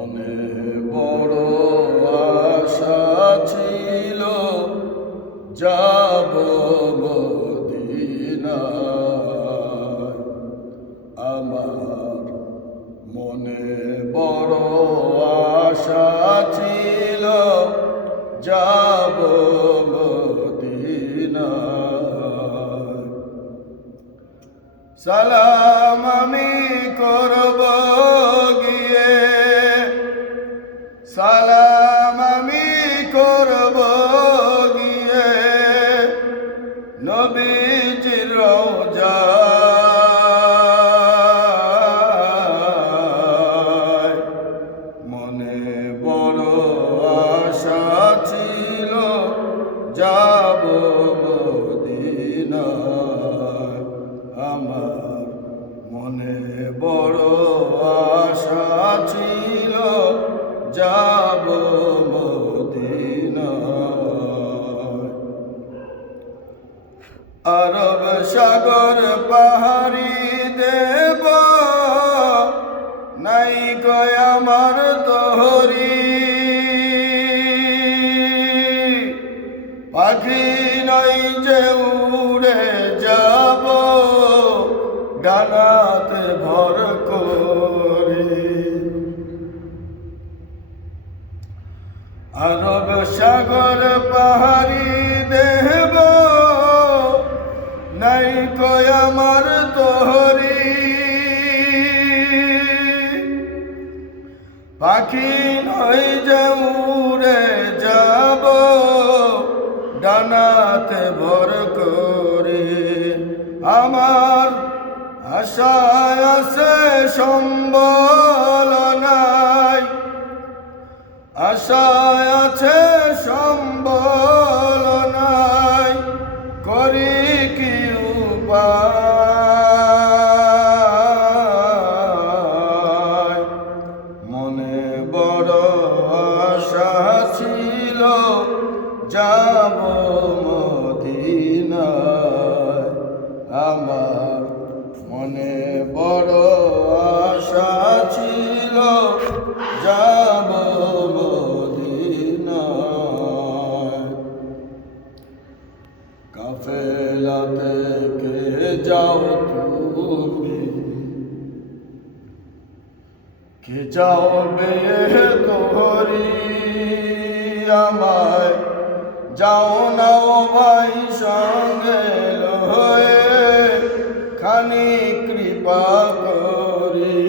মনে বড় আশা ছিল যাব মদিনায়। আমার মনে বড় আশা ছিল যাব মদিনায়। সালাম আমি করব গিয়ে, সালাম আমি করব গিয়ে নবীজির রওজায়। মনে বড় আশা ছিল যাব মদিনায়। আমার মনে বড় আশা ছিল যাব মদিনায়। আরব সাগর পাহাড়ি দেব নাই গয় আমার তোহরি, পাখি নই যে উড়ে যাব ডানাতে ভর করে। আরব সাগর পাহাড়ি দেব নাই কয় আমার তোহরি, পাখি নই যে উড়ে যাব ডানাতে ভর করে। আমার আশায় আছে সম্বল নাই, আশায় আছে সম্বল নাই, করি কি উপায়। মনে বড় আশা ছিল যাব মদিনায়। আমার মনে বড় আশা ছিল যাব মদিনায়। কাফেলাতে কে যাও তুমি, কে যাও বে তোহরি, আমায় যাও না ও ভাই সঙ্গে লয়ে খানি কৃপা করি।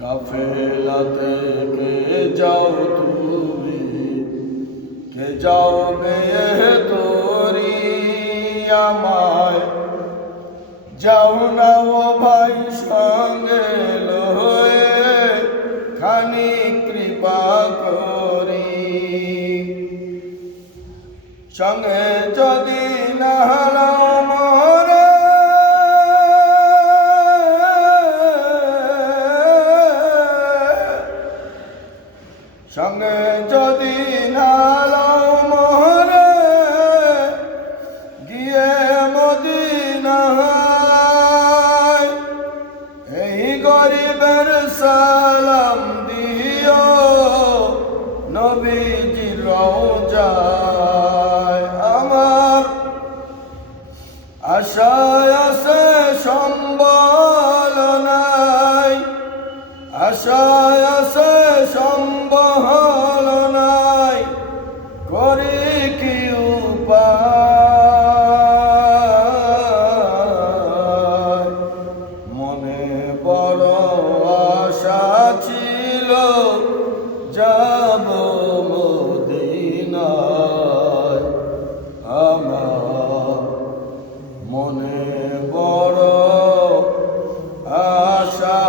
কাফেলাতে কে যাও তুমি, কে যাও বে তোরি, আমায় যাও না ও ভাই সঙ্গে লয়ে খানি কৃপা করি। সঙ্গে যদি না হলাও মোরে, সঙ্গে যদি না হলাও মোরে গিয়ে মদিনায়, এই গরিবের সালাম দিও নবীজির রওজায়। আমার আশায় আছে সম্বল নাই, আশায় আছে সম্বল নাই, করি কি উপায়। মনে বড় আশা ছিল যাব মদিনায়। আমার মনে বড় আশা